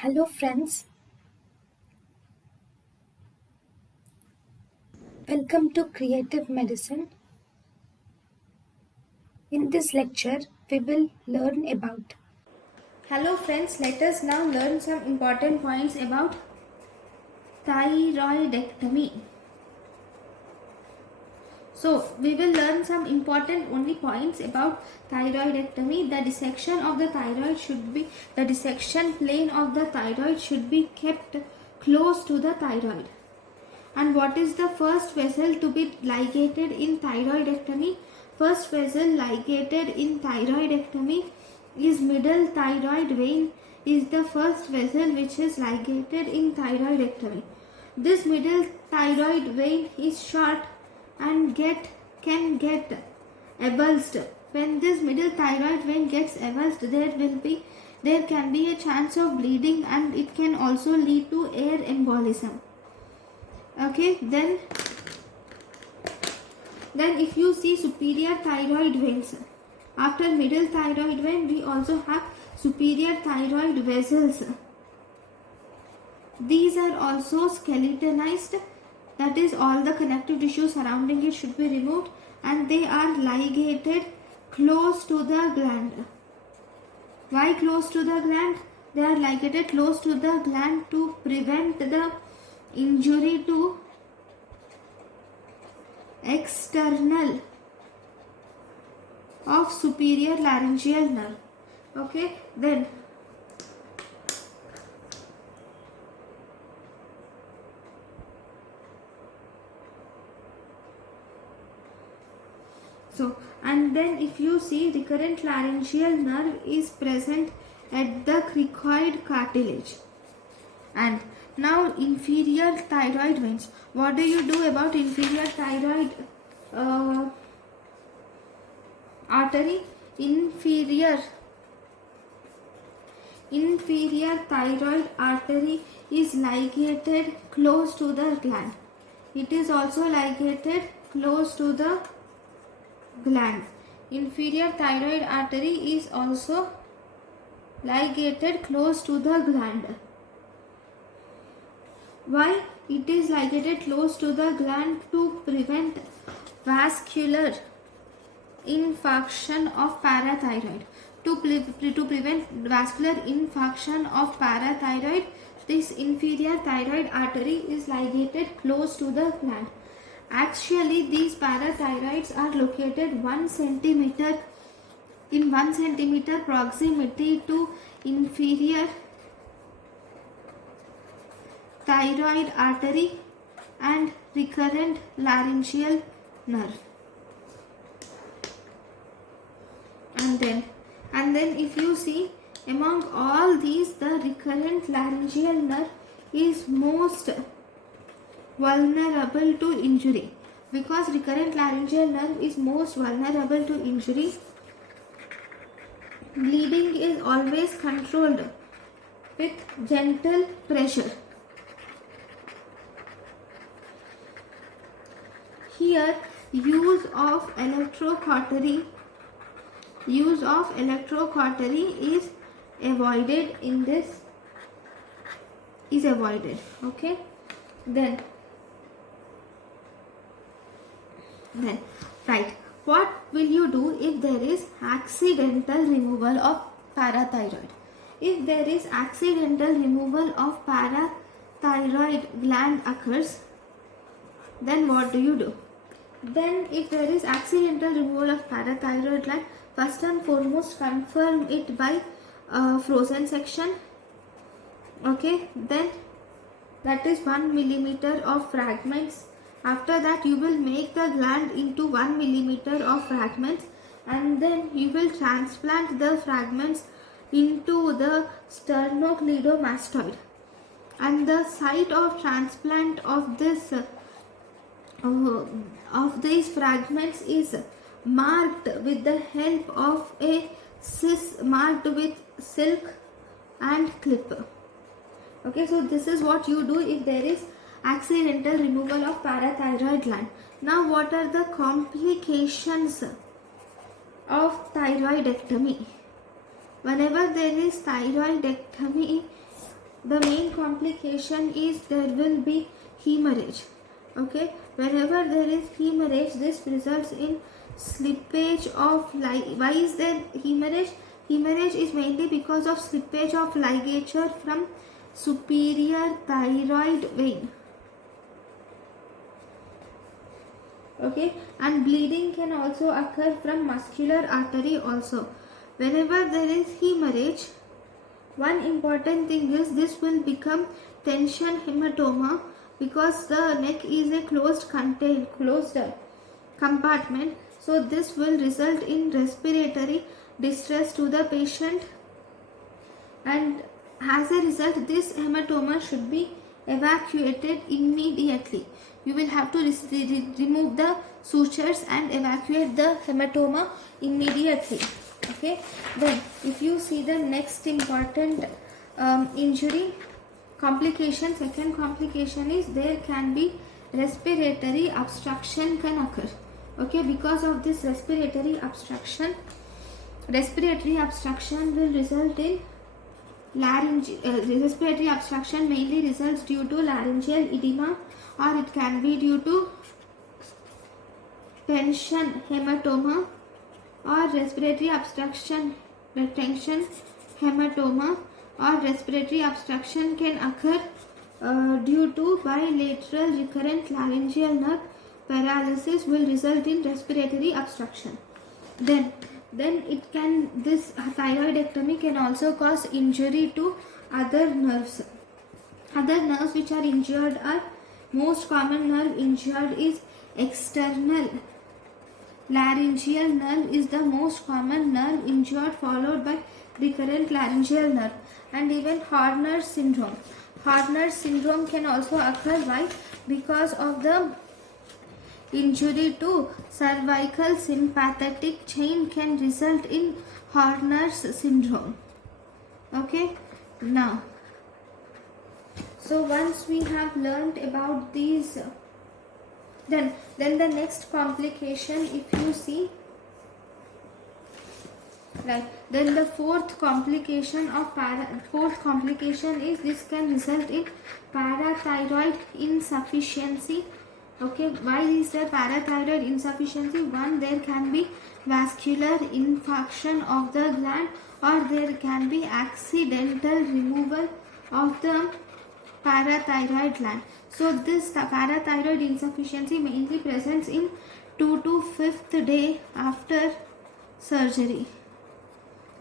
Hello friends, welcome to Creative Medicine. In this lecture, we will learn about. Hello friends, let us now learn some important points about thyroidectomy. So, we will learn some important only points about thyroidectomy. The dissection of the thyroid should be, the dissection plane of the thyroid should be kept close to the thyroid. And what is the first vessel to be ligated in thyroidectomy? First vessel ligated in thyroidectomy is middle thyroid vein is the first vessel which is ligated in thyroidectomy. This middle thyroid vein is short and can get avulsed. When this middle thyroid vein gets avulsed, there can be a chance of bleeding and it can also lead to air embolism. Okay, then if you see superior thyroid veins, after middle thyroid vein we also have superior thyroid vessels. These are also skeletonized, that is all the connective tissue surrounding it should be removed, and they are ligated close to the gland. Why close to the gland? They are ligated close to the gland to prevent the injury to external of superior laryngeal nerve. Okay, then if you see, recurrent laryngeal nerve is present at the cricoid cartilage. And now inferior thyroid veins. What do you do about inferior thyroid artery? Inferior thyroid artery is ligated close to the gland. It is also ligated close to the gland. Inferior thyroid artery is also ligated close to the gland. Why? It is ligated close to the gland to prevent vascular infarction of parathyroid. To prevent vascular infarction of parathyroid, this inferior thyroid artery is ligated close to the gland. Actually, these parathyroids are located 1 centimeter in 1 centimeter proximity to inferior thyroid artery and recurrent laryngeal nerve. And then if you see, among all these, the recurrent laryngeal nerve is most vulnerable to injury. Because recurrent laryngeal nerve is most vulnerable to injury, bleeding is always controlled with gentle pressure. Here, use of electrocautery is avoided in this, okay. Then right, what will you do if there is accidental removal of parathyroid? If there is accidental removal of parathyroid gland occurs, then what do you do? Then if there is accidental removal of parathyroid gland, first and foremost confirm it by frozen section. Okay, then that is 1 millimeter of fragments. After that you will make the gland into 1 millimeter of fragments, and then you will transplant the fragments into the sternocleidomastoid. And the site of transplant of these fragments is marked with the help of a marked with silk and clip. Okay, so this is what you do if there is accidental removal of parathyroid gland. Now, what are the complications of thyroidectomy? Whenever there is thyroidectomy, the main complication is there will be hemorrhage. Okay, whenever there is hemorrhage, this results in slippage of why is there hemorrhage? Hemorrhage is mainly because of slippage of ligature from superior thyroid vein. Okay, and bleeding can also occur from muscular artery also. Whenever there is hemorrhage, one important thing is this will become tension hematoma, because the neck is a closed compartment. So this will result in respiratory distress to the patient, and as a result this hematoma should be evacuated immediately. You will have to remove the sutures and evacuate the hematoma immediately. Okay, then if you see the next important injury complication, second complication is there can be respiratory obstruction can occur. Okay, because of this respiratory obstruction will result in respiratory obstruction mainly results due to laryngeal edema, or it can be due to tension hematoma, or respiratory obstruction retention hematoma, or respiratory obstruction can occur due to bilateral recurrent laryngeal nerve paralysis will result in respiratory obstruction. Then this thyroidectomy can also cause injury to other nerves. Other nerves which are injured are, most common nerve injured is external laryngeal nerve is the most common nerve injured, followed by recurrent laryngeal nerve, and even Horner's syndrome. Horner's syndrome can also occur. Why? Because of the injury to cervical sympathetic chain can result in Horner's syndrome. Okay, now, so once we have learned about these, then the next complication, if you see, right, then the fourth complication is this can result in parathyroid insufficiency. Okay, why is there parathyroid insufficiency? One, there can be vascular infarction of the gland, or there can be accidental removal of the parathyroid gland. So this parathyroid insufficiency mainly presents in 2 to 5th day after surgery.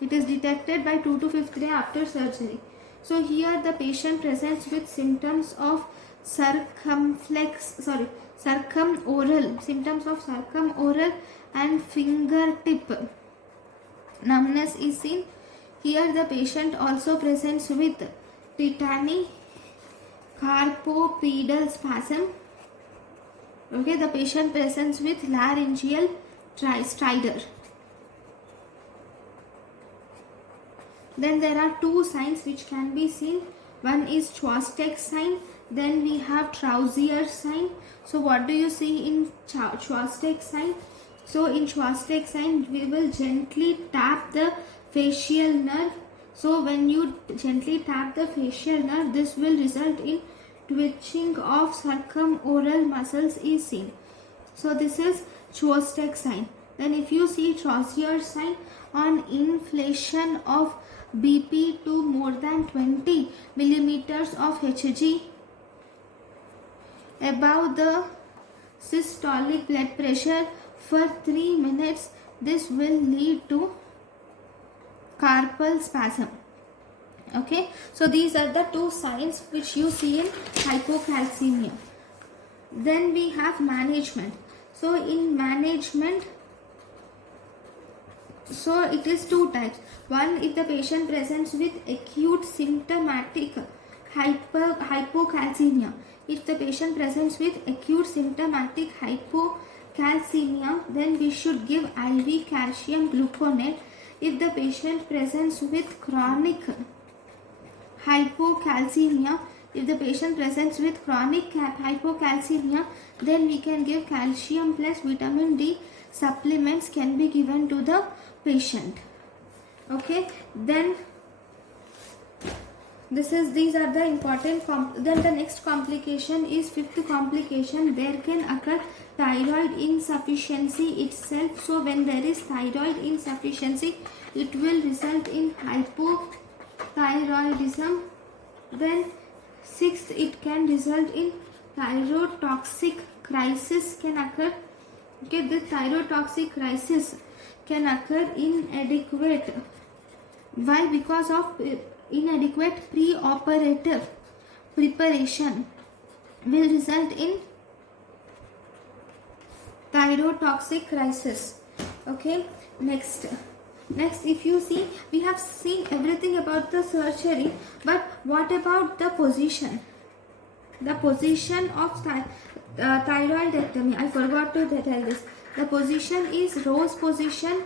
It is detected by 2 to 5th day after surgery. So here the patient presents with symptoms of circumoral and fingertip numbness is seen. Here the patient also presents with tetany, carpopedal spasm. Okay, the patient presents with laryngeal stridor. Then there are two signs which can be seen. One is Chvostek sign, then we have Trousier sign. So what do you see in Chvostek sign? So in Chvostek sign, we will gently tap the facial nerve. So when you gently tap the facial nerve, this will result in twitching of circumoral muscles is seen. So this is Chvostek sign. Then if you see Trousier sign, on inflation of BP to more than 20 millimeters of Hg above the systolic blood pressure for 3 minutes, this will lead to carpal spasm. Okay, so these are the two signs which you see in hypocalcemia. Then we have management. So in management, so it is two types. One, if the patient presents with acute symptomatic hypocalcemia. If the patient presents with acute symptomatic hypocalcemia, then we should give IV calcium gluconate. If the patient presents with chronic hypocalcemia, then we can give calcium plus vitamin D supplements can be given to the patient. Okay, then These are the important. Then the next complication is fifth complication. There can occur thyroid insufficiency itself. So when there is thyroid insufficiency, it will result in hypothyroidism. Then sixth, it can result in thyrotoxic crisis can occur. Okay, this thyrotoxic crisis can occur inadequate. Why? Because of inadequate pre-operative preparation will result in thyrotoxic crisis. Okay, next if you see, we have seen everything about the surgery, but what about the position? The position of thyroidectomy, I forgot to tell this. The position is rose position,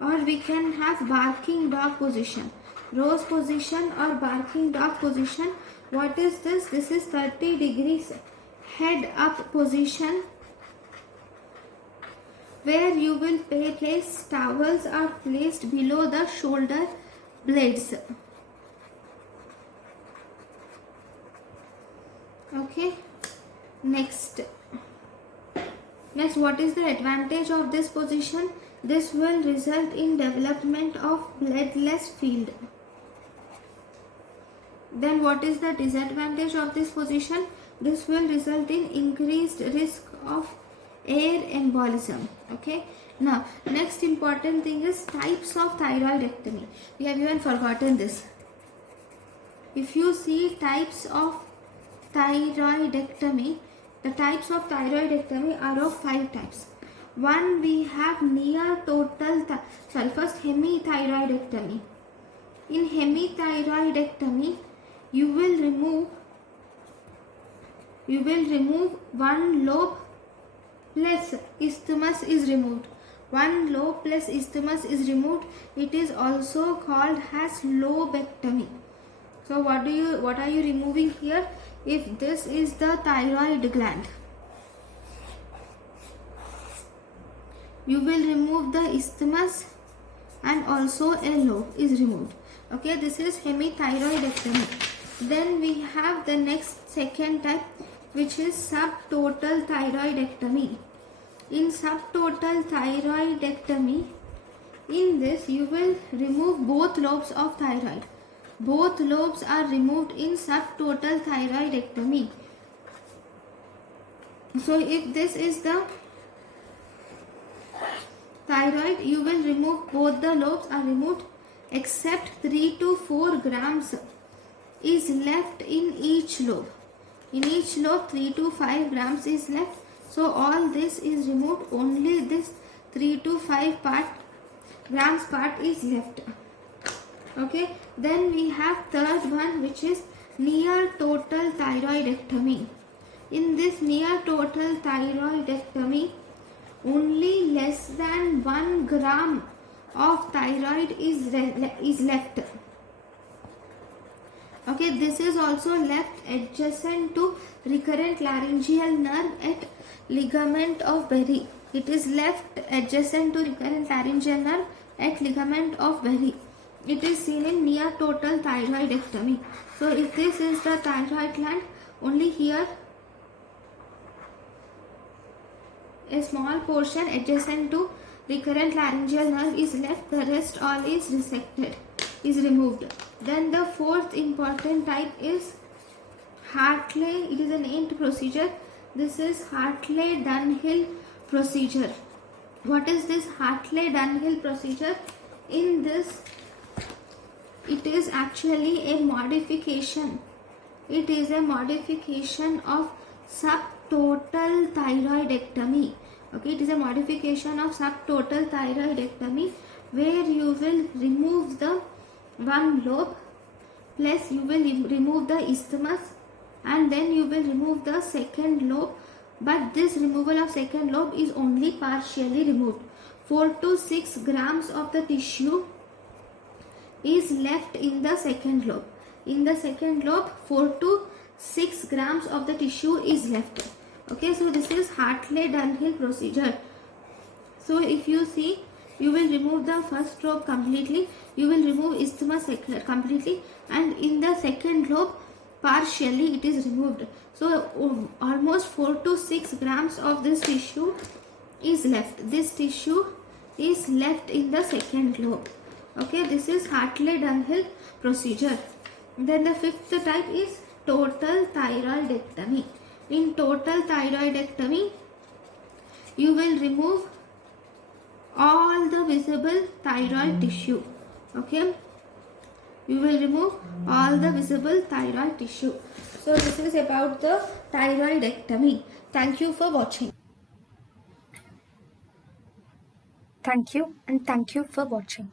or we can have barking dog position. Rose position or barking dog position. What is this? This is 30 degrees head up position, where you will place towels are placed below the shoulder blades. Okay, next, what is the advantage of this position? This will result in development of bloodless field. Then what is the disadvantage of this position? This will result in increased risk of air embolism. Okay, now next important thing is types of thyroidectomy. We have even forgotten this. If you see types of thyroidectomy, the types of thyroidectomy are of 5 types. One, we have near total first hemithyroidectomy. In hemithyroidectomy, you will remove one lobe plus isthmus is removed. One lobe plus isthmus is removed. It is also called as lobectomy. So what are you removing here? If this is the thyroid gland, you will remove the isthmus, and also a lobe is removed. Okay, this is hemithyroidectomy. Then we have the next second type, which is subtotal thyroidectomy. In subtotal thyroidectomy, in this you will remove both lobes of thyroid. Both lobes are removed in subtotal thyroidectomy. So if this is the thyroid, you will remove both the lobes are removed, except 3 to 4 grams is left in each lobe. In each lobe 3 to 5 grams is left. So all this is removed, only this 3 to 5 grams part is left. Okay, then we have third one, which is near total thyroidectomy. In this near total thyroidectomy, only less than 1 gram of thyroid is left. Okay, this is also left adjacent to recurrent laryngeal nerve at ligament of Berry. It is left adjacent to recurrent laryngeal nerve at ligament of Berry. It is seen in near total thyroidectomy. So if this is the thyroid gland, only here a small portion adjacent to recurrent laryngeal nerve is left, the rest all is resected, is removed. Then the fourth important type is Hartley. It is a named procedure. This is Hartley-Dunhill procedure. What is this Hartley-Dunhill procedure? In this, it is actually a modification. It is a modification of subtotal thyroidectomy. Okay, it is a modification of subtotal thyroidectomy, where you will remove the one lobe, plus you will remove the isthmus, and then you will remove the second lobe. But this removal of second lobe is only partially removed. 4 to 6 grams of the tissue is left in the second lobe. In the second lobe, 4 to 6 grams of the tissue is left. Okay, so this is Hartley-Dunhill procedure. So if you see, You will remove the first lobe completely. You will remove isthmus completely, and in the second lobe, partially it is removed. So almost 4 to 6 grams of this tissue is left. This tissue is left in the second lobe. Okay, this is Hartley Dunhill procedure. Then the fifth type is total thyroidectomy. In total thyroidectomy, you will remove all the visible thyroid tissue. Okay, you will remove all the visible thyroid tissue. So this is about the thyroidectomy. Thank you for watching. Thank you, and thank you for watching.